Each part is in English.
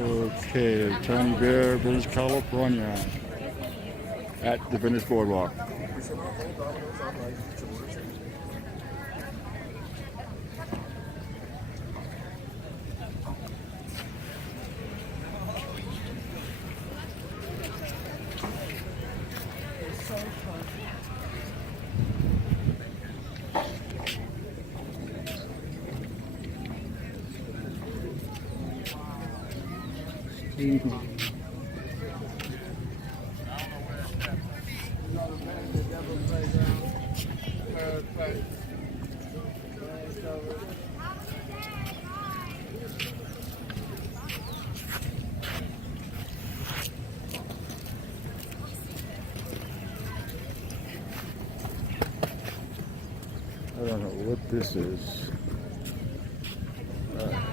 Okay, Tony Bear, Village, California, at the Venice Boardwalk. I don't know what this is.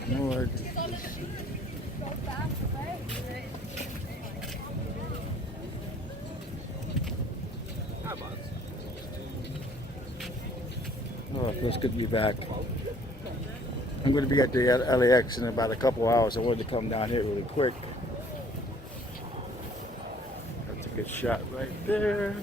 No idea. Oh, it feels good to be back. I'm going to be at the LAX in about a couple hours. I wanted to come down here really quick. That's a good shot right there.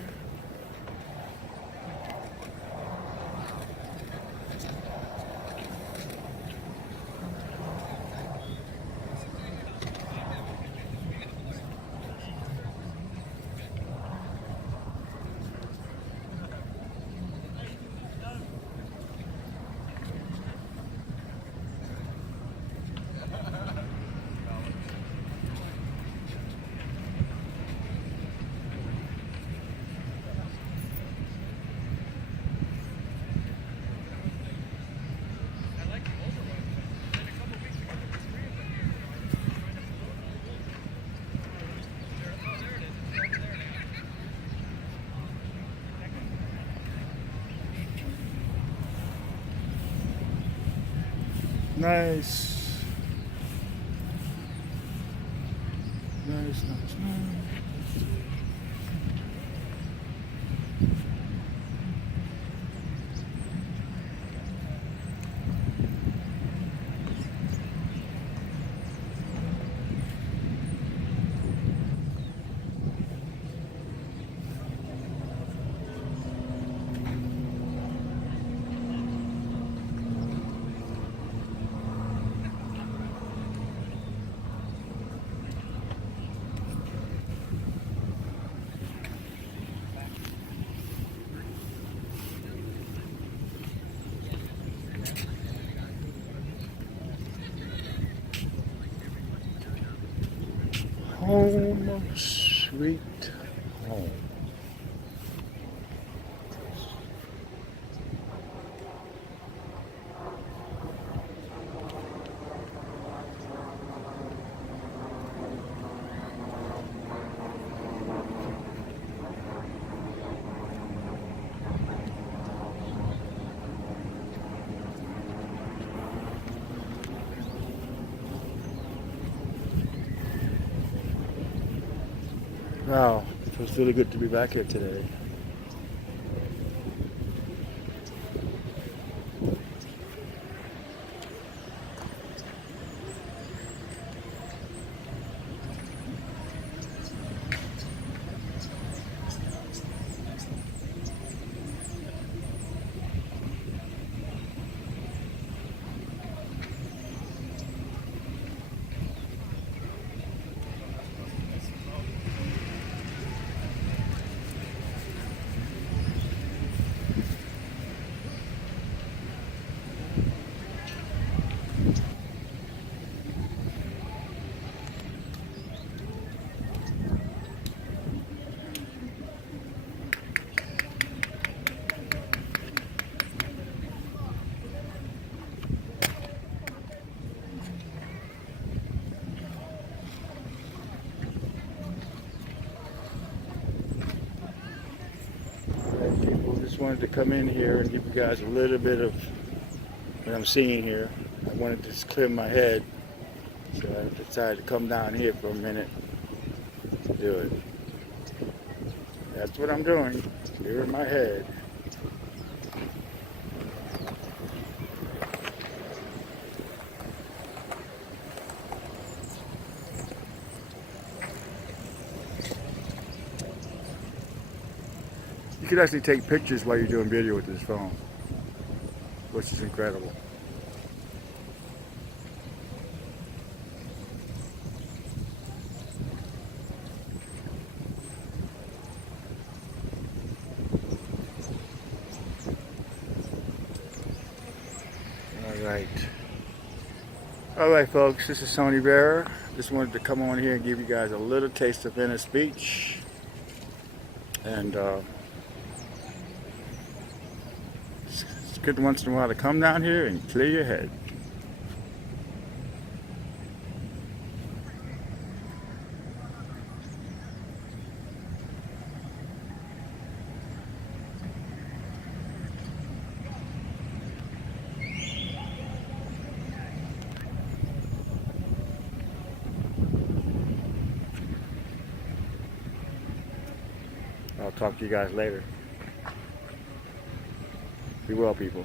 Nice. Nice, nice, nice. Home sweet home. Wow, it feels really good to be back here today. People just wanted to come in here and give you guys a little bit of what I'm seeing here. I wanted to just clear my head, so I decided to come down here for a minute to do it. That's what I'm doing, clearing my head. You could actually take pictures while you're doing video with this phone, which is incredible. All right, folks, this is Sony Bearer. Just wanted to come on here and give you guys a little taste of Venice Beach. And it's good once in a while to come down here and clear your head. I'll talk to you guys later. Be well, people.